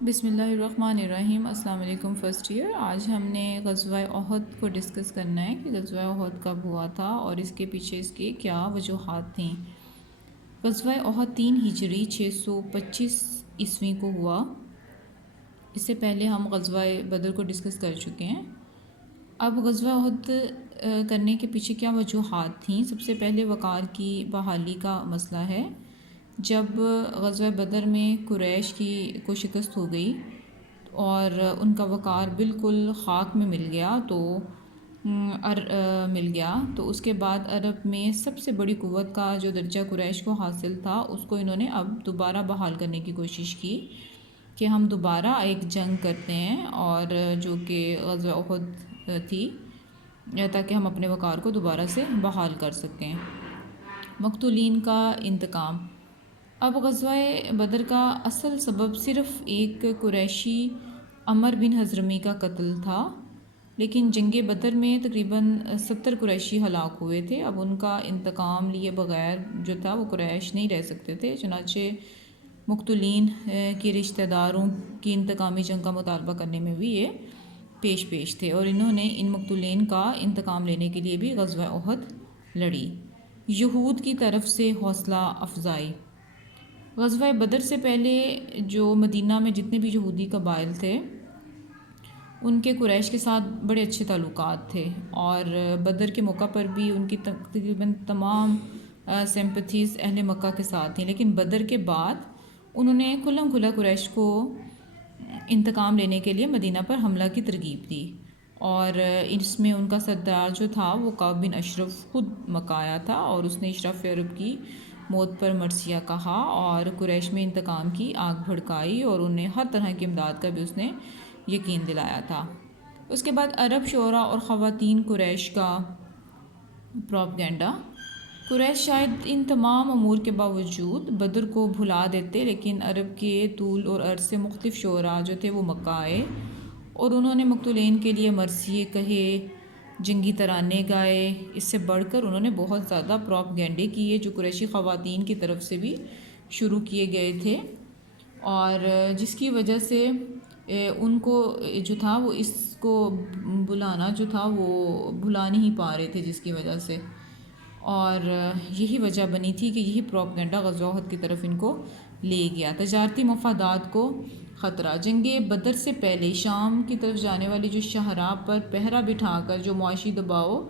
بسم اللہ الرحمن الرحیم۔ السلام علیکم فرسٹ ایئر۔ آج ہم نے غزوہ احد کو ڈسکس کرنا ہے کہ غزوہ احد کب ہوا تھا اور اس کے پیچھے اس کی کیا وجوہات تھیں۔ غزوہ احد 3 ہجری 625 عیسوی کو ہوا۔ اس سے پہلے ہم غزوہ بدر کو ڈسکس کر چکے ہیں۔ اب غزوہ احد کرنے کے پیچھے کیا وجوہات تھیں۔ سب سے پہلے وقار کی بحالی کا مسئلہ ہے۔ جب غزوہ بدر میں قریش کو شکست ہو گئی اور ان کا وقار بالکل خاک میں مل گیا تو اس کے بعد عرب میں سب سے بڑی قوت کا جو درجہ قریش کو حاصل تھا اس کو انہوں نے اب دوبارہ بحال کرنے کی کوشش کی کہ ہم دوبارہ ایک جنگ کرتے ہیں، اور جو کہ غزوہ احد تھی، تاکہ ہم اپنے وقار کو دوبارہ سے بحال کر سکیں۔ مقتولین کا انتقام۔ اب غزوہ بدر کا اصل سبب صرف ایک قریشی عمر بن حضرمی کا قتل تھا، لیکن جنگ بدر میں تقریباً 70 قریشی ہلاک ہوئے تھے۔ اب ان کا انتقام لیے بغیر جو تھا وہ قریش نہیں رہ سکتے تھے، چنانچہ مقتولین کے رشتہ داروں کی انتقامی جنگ کا مطالبہ کرنے میں بھی یہ پیش تھے، اور انہوں نے ان مقتولین کا انتقام لینے کے لیے بھی غزوہ احد لڑی۔ یہود کی طرف سے حوصلہ افزائی۔ غزوہ بدر سے پہلے جو مدینہ میں جتنے بھی یہودی قبائل تھے ان کے قریش کے ساتھ بڑے اچھے تعلقات تھے، اور بدر کے موقع پر بھی ان کی تقریباً تمام سمپتھیز اہل مکہ کے ساتھ تھیں، لیکن بدر کے بعد انہوں نے کھلم کھلا قریش کو انتقام لینے کے لیے مدینہ پر حملہ کی ترغیب دی، اور اس میں ان کا سردار جو تھا وہ کعب بن اشرف خود مکہ آیا تھا، اور اس نے اشراف عرب کی موت پر مرثیہ کہا اور قریش میں انتقام کی آگ بھڑکائی، اور انہیں ہر طرح کی امداد کا بھی اس نے یقین دلایا تھا۔ اس کے بعد عرب شعراء اور خواتین قریش کا پروپیگنڈا۔ قریش شاید ان تمام امور کے باوجود بدر کو بھلا دیتے، لیکن عرب کے طول اور عرض سے مختلف شعراء جو تھے وہ مکہ آئے، اور انہوں نے مقتولین کے لیے مرثیے کہے، جنگی ترانے گائے۔ اس سے بڑھ کر انہوں نے بہت زیادہ پروپیگنڈے کیے جو قریشی خواتین کی طرف سے بھی شروع کیے گئے تھے، اور جس کی وجہ سے ان کو جو تھا وہ اس کو بلانا جو تھا وہ بھلا نہیں پا رہے تھے، جس کی وجہ سے، اور یہی وجہ بنی تھی کہ یہی پروپیگنڈا غزوہ احد کی طرف ان کو لے گیا۔ تجارتی مفادات کو خطرہ۔ جنگ بدر سے پہلے شام کی طرف جانے والی جو شاہراہ پر پہرا بٹھا کر جو معاشی دباؤ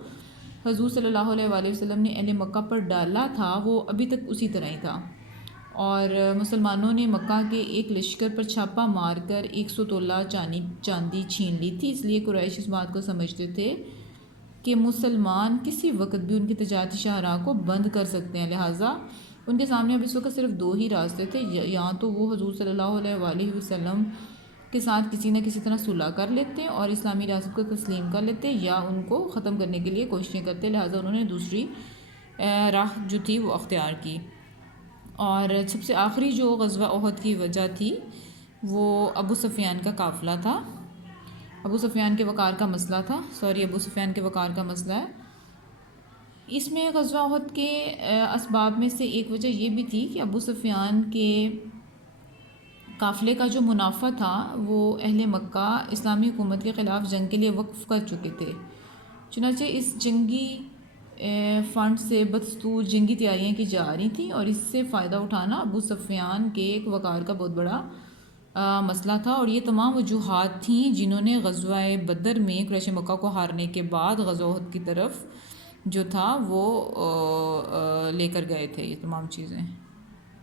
حضور صلی اللہ علیہ وآلہ وسلم نے اہل مکہ پر ڈالا تھا وہ ابھی تک اسی طرح ہی تھا، اور مسلمانوں نے مکہ کے ایک لشکر پر چھاپا مار کر 100 تولہ چاندی چھین لی تھی۔ اس لیے قریش اس بات کو سمجھتے تھے کہ مسلمان کسی وقت بھی ان کی تجارتی شاہراہ کو بند کر سکتے ہیں، لہٰذا ان کے سامنے اب اس وقت صرف 2 ہی راستے تھے، یا تو وہ حضور صلی اللہ علیہ وآلہ وسلم کے ساتھ کسی نہ کسی طرح صلح کر لیتے اور اسلامی ریاست کو تسلیم کر لیتے، یا ان کو ختم کرنے کے لیے کوششیں کرتے، لہٰذا انہوں نے دوسری راہ جو تھی وہ اختیار کی۔ اور سب سے آخری جو غزوہ احد کی وجہ تھی وہ ابو سفیان کا قافلہ تھا، ابو سفیان کے وقار کا مسئلہ تھا، ابو سفیان کے وقار کا مسئلہ ہے۔ اس میں غزوہ احد کے اسباب میں سے ایک وجہ یہ بھی تھی کہ ابو سفیان کے قافلے کا جو منافع تھا وہ اہل مکہ اسلامی حکومت کے خلاف جنگ کے لیے وقف کر چکے تھے، چنانچہ اس جنگی فنڈ سے بدستور جنگی تیاریاں کی جا رہی تھیں، اور اس سے فائدہ اٹھانا ابو سفیان کے ایک وقار کا بہت بڑا مسئلہ تھا، اور یہ تمام وجوہات تھیں جنہوں نے غزوہ بدر میں قریش مکہ کو ہارنے کے بعد غزوہ احد کی طرف جو تھا وہ لے کر گئے تھے یہ تمام چیزیں۔